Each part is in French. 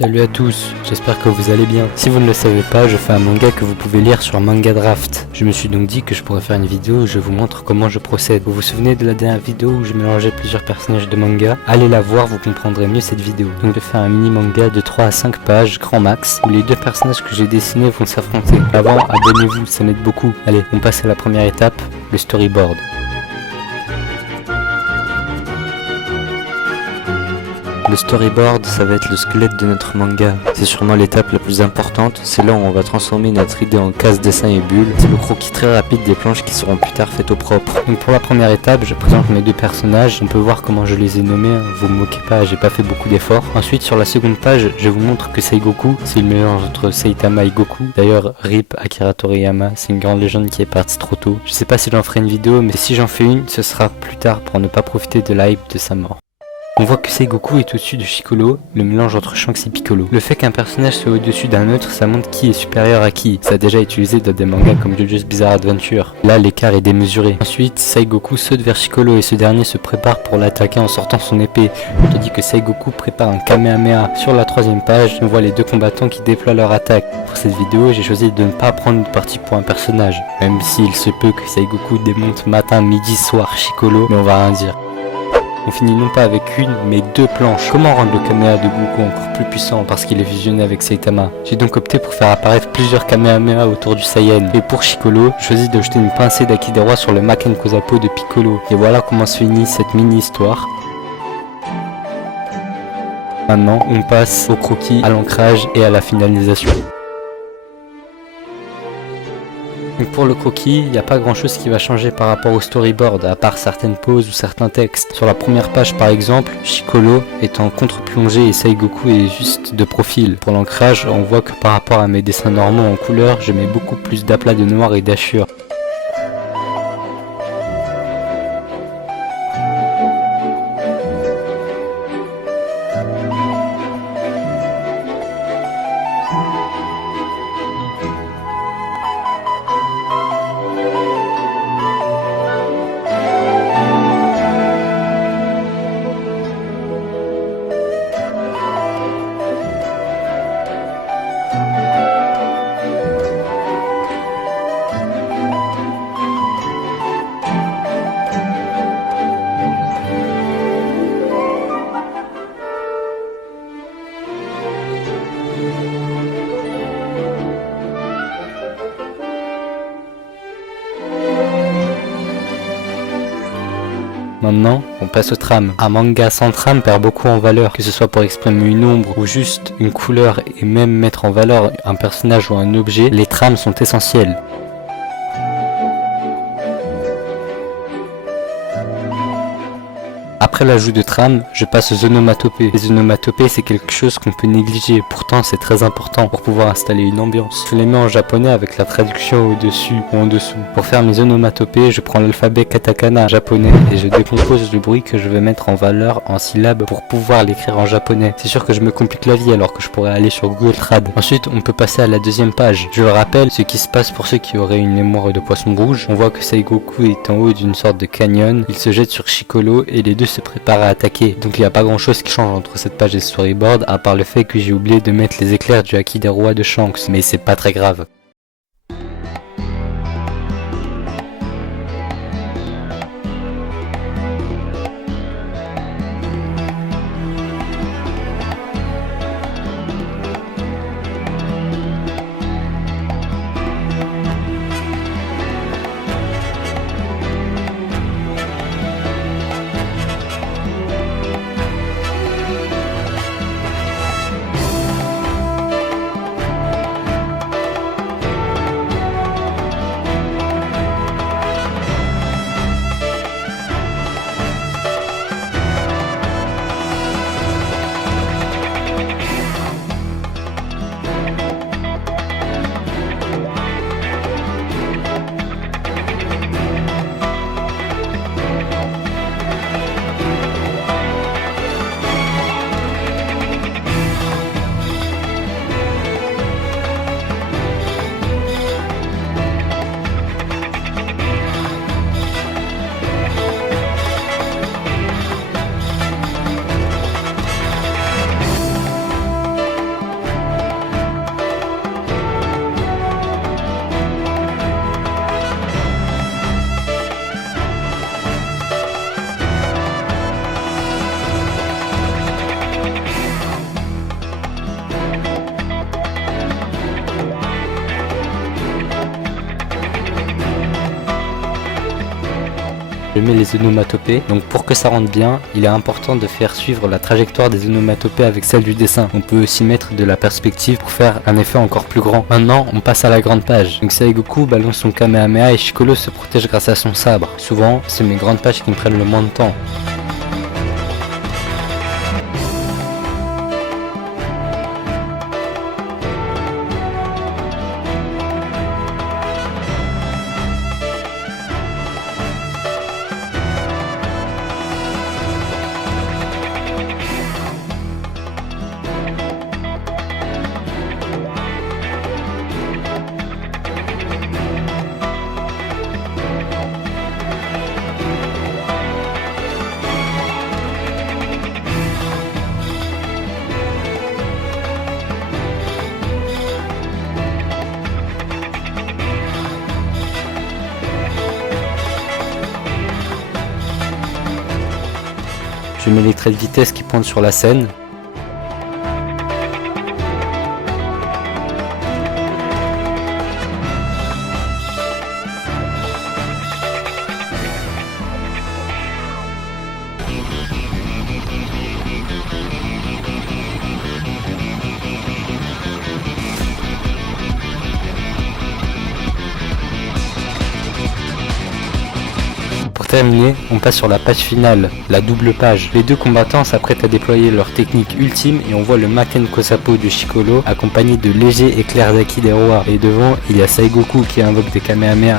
Salut à tous, j'espère que vous allez bien. Si vous ne le savez pas, je fais un manga que vous pouvez lire sur Manga Draft. Je me suis donc dit que je pourrais faire une vidéo où je vous montre comment je procède. Vous vous souvenez de la dernière vidéo où je mélangeais plusieurs personnages de manga? Allez la voir, vous comprendrez mieux cette vidéo. Donc je vais faire un mini manga de 3 à 5 pages, grand max, où les deux personnages que j'ai dessinés vont s'affronter. Avant, abonnez-vous, ça m'aide beaucoup. Allez, on passe à la première étape, le storyboard. Le storyboard, ça va être le squelette de notre manga. C'est sûrement l'étape la plus importante, c'est là où on va transformer notre idée en case, dessin et bulle. C'est le croquis très rapide des planches qui seront plus tard faites au propre. Donc pour la première étape, je présente mes deux personnages. On peut voir comment je les ai nommés, vous me moquez pas, j'ai pas fait beaucoup d'efforts. Ensuite sur la seconde page, je vous montre que Seigoku, c'est le mélange entre Saitama et Goku. D'ailleurs, RIP Akira Toriyama, c'est une grande légende qui est partie trop tôt. Je sais pas si j'en ferai une vidéo, mais si j'en fais une, ce sera plus tard pour ne pas profiter de l'hype de sa mort. On voit que Seigoku est au-dessus de Piccolo, le mélange entre Shanks et Piccolo. Le fait qu'un personnage soit au-dessus d'un autre, ça montre qui est supérieur à qui. Ça a déjà été utilisé dans des mangas comme JoJo's Bizarre Adventure. Là, l'écart est démesuré. Ensuite, Seigoku saute vers Piccolo et ce dernier se prépare pour l'attaquer en sortant son épée. On te dit que Seigoku prépare un Kamehameha. Sur la troisième page, on voit les deux combattants qui déploient leur attaque. Pour cette vidéo, j'ai choisi de ne pas prendre de parti pour un personnage, même s'il se peut que Seigoku démonte matin, midi, soir Piccolo, mais on va rien dire. On finit non pas avec une, mais deux planches. Comment rendre le Kamehameha de Goku encore plus puissant parce qu'il est fusionné avec Saitama? J'ai donc opté pour faire apparaître plusieurs Kamehameha autour du Saiyan. Et pour Piccolo, je choisis de jeter une pincée d'Akidera sur le Maken Kozapo de Piccolo. Et voilà comment se finit cette mini-histoire. Maintenant, on passe au croquis, à l'ancrage et à la finalisation. Donc pour le croquis, il n'y a pas grand chose qui va changer par rapport au storyboard, à part certaines poses ou certains textes. Sur la première page par exemple, Piccolo est en contre-plongée et Seigoku est juste de profil. Pour l'ancrage, on voit que par rapport à mes dessins normaux en couleur, je mets beaucoup plus d'aplats de noir et d'hachures. Maintenant, on passe aux trames. Un manga sans trame perd beaucoup en valeur, que ce soit pour exprimer une ombre ou juste une couleur et même mettre en valeur un personnage ou un objet, les trames sont essentielles. Après l'ajout de trame, je passe aux onomatopées. Les onomatopées, c'est quelque chose qu'on peut négliger, pourtant c'est très important pour pouvoir installer une ambiance. Je les mets en japonais avec la traduction au-dessus ou en dessous. Pour faire mes onomatopées, je prends l'alphabet katakana japonais et je décompose le bruit que je veux mettre en valeur en syllabes pour pouvoir l'écrire en japonais. C'est sûr que je me complique la vie alors que je pourrais aller sur Google Trad. Ensuite, on peut passer à la deuxième page. Je le rappelle, ce qui se passe pour ceux qui auraient une mémoire de poisson rouge. On voit que Seigoku est en haut d'une sorte de canyon. Il se jette sur Piccolo et les deux se prépare à attaquer. Donc il n'y a pas grand chose qui change entre cette page et le storyboard à part le fait que j'ai oublié de mettre les éclairs du Haki des rois de Shanks, mais c'est pas très grave. exprimer les onomatopées. Donc pour que ça rentre bien, il est important de faire suivre la trajectoire des onomatopées avec celle du dessin. On peut aussi mettre de la perspective pour faire un effet encore plus grand. Maintenant, on passe à la grande page. Donc Saigoku balance son Kamehameha et Shikolo se protège grâce à son sabre. Souvent, c'est mes grandes pages qui me prennent le moins de temps. Je mets les traits de vitesse qui pointent sur la scène. Pour terminer, on passe sur la page finale, la double page. Les deux combattants s'apprêtent à déployer leur technique ultime et on voit le Maken Kosapo de Shikolo accompagné de légers éclairs d'Aki des rois. Et devant, il y a Saigoku qui invoque des Kamehameha.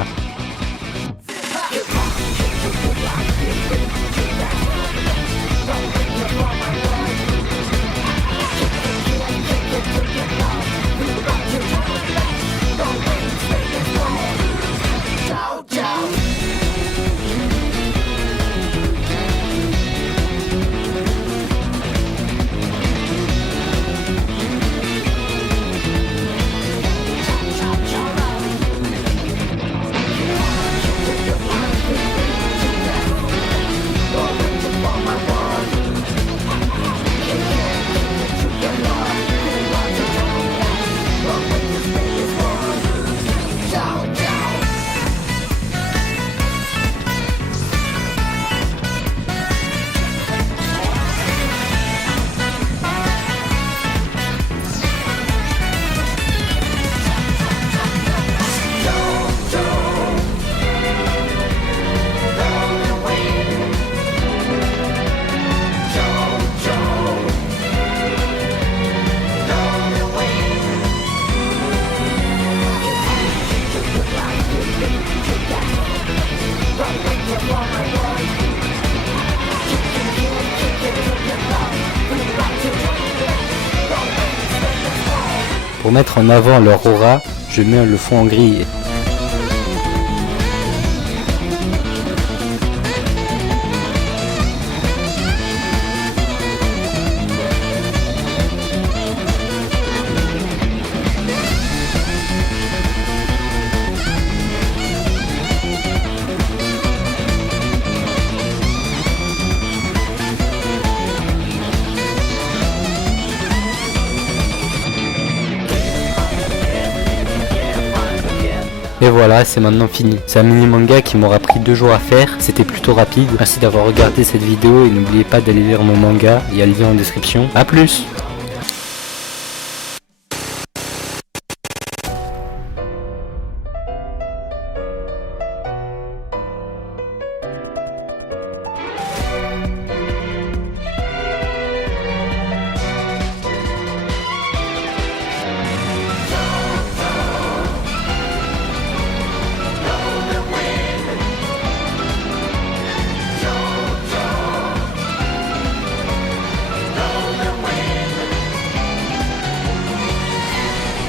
Pour mettre en avant leur aura, je mets le fond en gris. Et voilà, c'est maintenant fini. C'est un mini manga qui m'aura pris 2 jours à faire, c'était plutôt rapide. Merci d'avoir regardé cette vidéo et n'oubliez pas d'aller lire mon manga, il y a le lien en description. A plus!